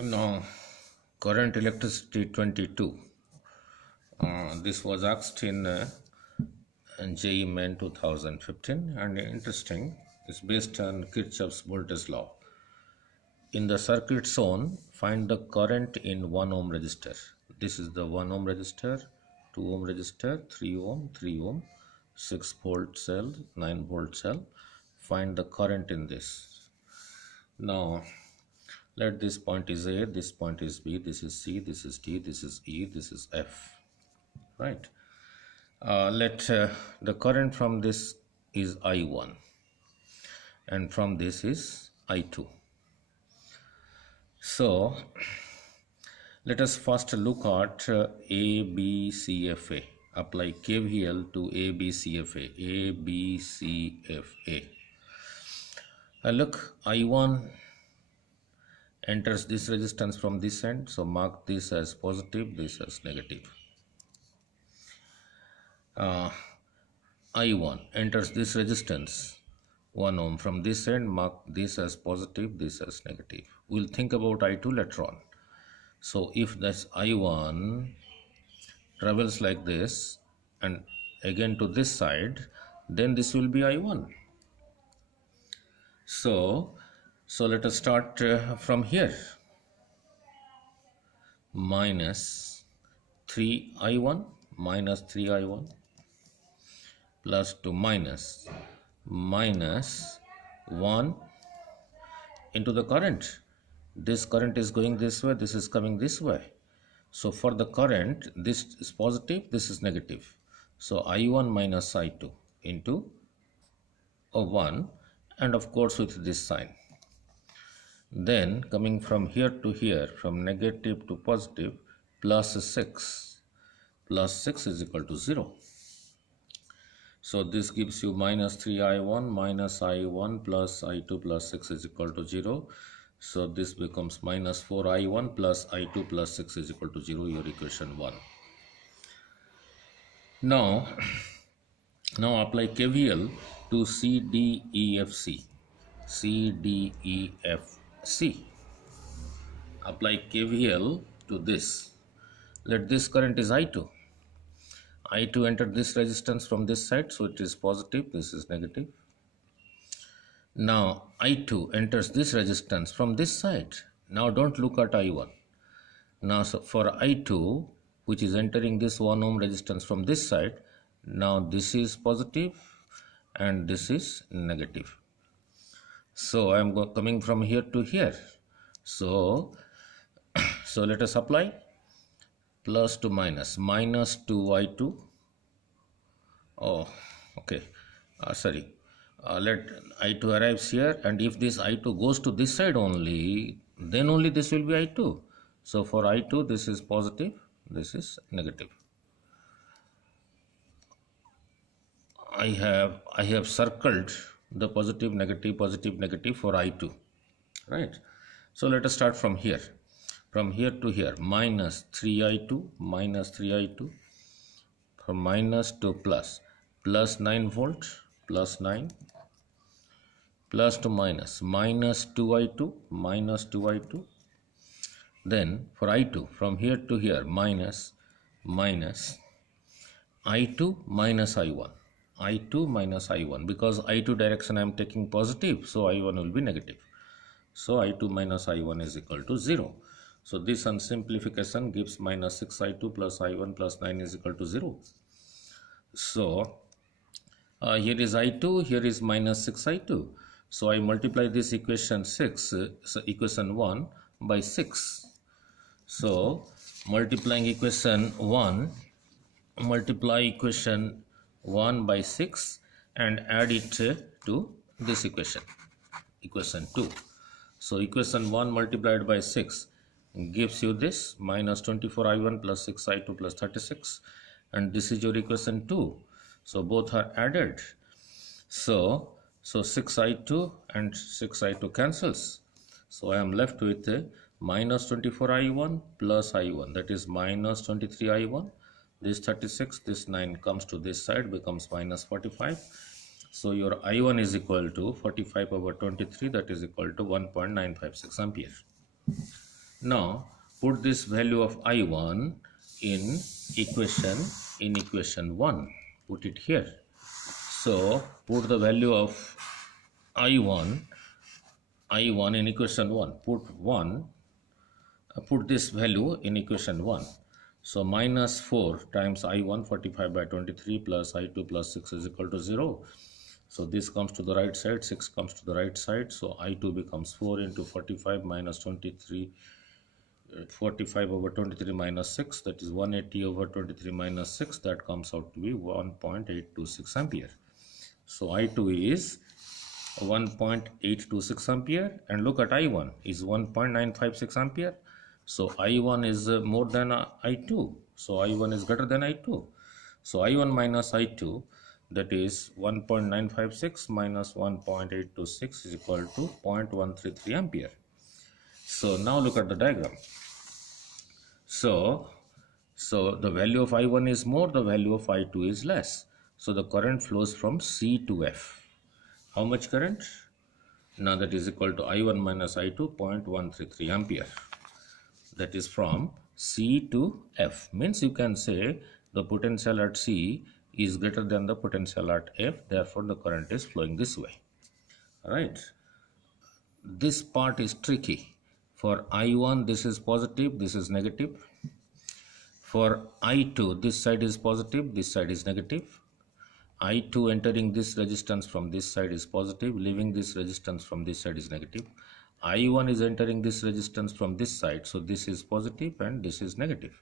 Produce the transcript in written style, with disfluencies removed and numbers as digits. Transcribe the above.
Now, current electricity 22. This was asked in JEE Main 2015, and interesting. It's based on Kirchhoff's voltage law. In the circuit zone, find the current in 1 ohm resistor. This is the 1 ohm resistor, 2 ohm resistor, 3 ohm, 6 volt cell, 9 volt cell. Find the current in this. Now, let this point is A, this point is B, this is C, this is D, this is E, this is F. Right? Let the current from this is I1 and from this is I2. So, let us first look at ABCFA. Apply KVL to ABCFA. ABCFA. Look, I1 enters this resistance from this end, so mark this as positive, this as negative. I1 enters this resistance 1 ohm from this end, mark this as positive, this as negative. We'll think about I2 later on. So if this I1 travels like this and again to this side, then this will be I1. So let us start from here. Minus 3I1 plus to minus 1 into the current. This current is going this way, this is coming this way. So for the current, this is positive, this is negative. So I1 minus I2 into 1, and of course with this sign. Then coming from here to here, from negative to positive, plus 6 is equal to 0. So this gives you minus 3I1 minus I1 plus I2 plus 6 is equal to 0. So this becomes minus 4I1 plus I2 plus 6 is equal to 0, your equation 1. Now apply KVL to CDEFC. Apply KVL to this. Let this current is I2. I2 entered this resistance from this side, so it is positive, this is negative. Now I2 enters this resistance from this side. Now don't look at I1. Now so for I2, which is entering this 1 ohm resistance from this side, now this is positive and this is negative. So I am coming from here to here. So let us apply plus to minus 2I2. Oh, okay. Let I2 arrives here, and if this I2 goes to this side only, then only this will be I2. So for I2, this is positive, this is negative. I have circled the positive, negative for I2, right? So let us start from here. From here to here, minus 3I2, from minus to plus 9 volt, plus 9, plus to minus 2I2, then for I2, from here to here, minus I2 minus I1, because I2 direction I am taking positive, so I1 will be negative. So I2 minus I1 is equal to 0. So this on simplification gives minus 6I2 plus I1 plus 9 is equal to 0. So here is I2, here is minus 6I2. So I multiply this equation 1 by 6. So multiplying equation 1, multiply equation 1 by 6 and add it to this equation 2. So equation 1 multiplied by 6 gives you this minus 24I1 plus 6I2 plus 36, and this is your equation 2. So both are added. So 6I2 and 6I2 cancels. So I am left with minus 24I1 plus I1, that is minus 23I1. This 36, this 9 comes to this side, becomes minus 45. So your I1 is equal to 45 over 23, that is equal to 1.956 ampere. Now put this value of I1 in equation 1. Put it here. So put the value of I1 in equation 1. Put this value in equation 1. So minus 4 times I1 45 by 23 plus I2 plus 6 is equal to 0. So this comes to the right side, 6 comes to the right side. So I2 becomes 4 into 45 minus 23, 45 over 23 minus 6, that is 180 over 23 minus 6, that comes out to be 1.826 ampere. So I2 is 1.826 ampere, and look at I1 is 1.956 ampere. So I1 is more than I2. So I1 is greater than I2. So I1 minus I2, that is 1.956 minus 1.826 is equal to 0.133 ampere. So now look at the diagram. So the value of I1 is more, the value of I2 is less. So the current flows from C to F. How much current? Now that is equal to I1 minus I2, 0.133 ampere. That is from C to F. Means you can say the potential at C is greater than the potential at F. Therefore, the current is flowing this way. Alright. This part is tricky. For I1, this is positive, this is negative. For I2, this side is positive, this side is negative. I2 entering this resistance from this side is positive, leaving this resistance from this side is negative. I1 is entering this resistance from this side, so this is positive and this is negative.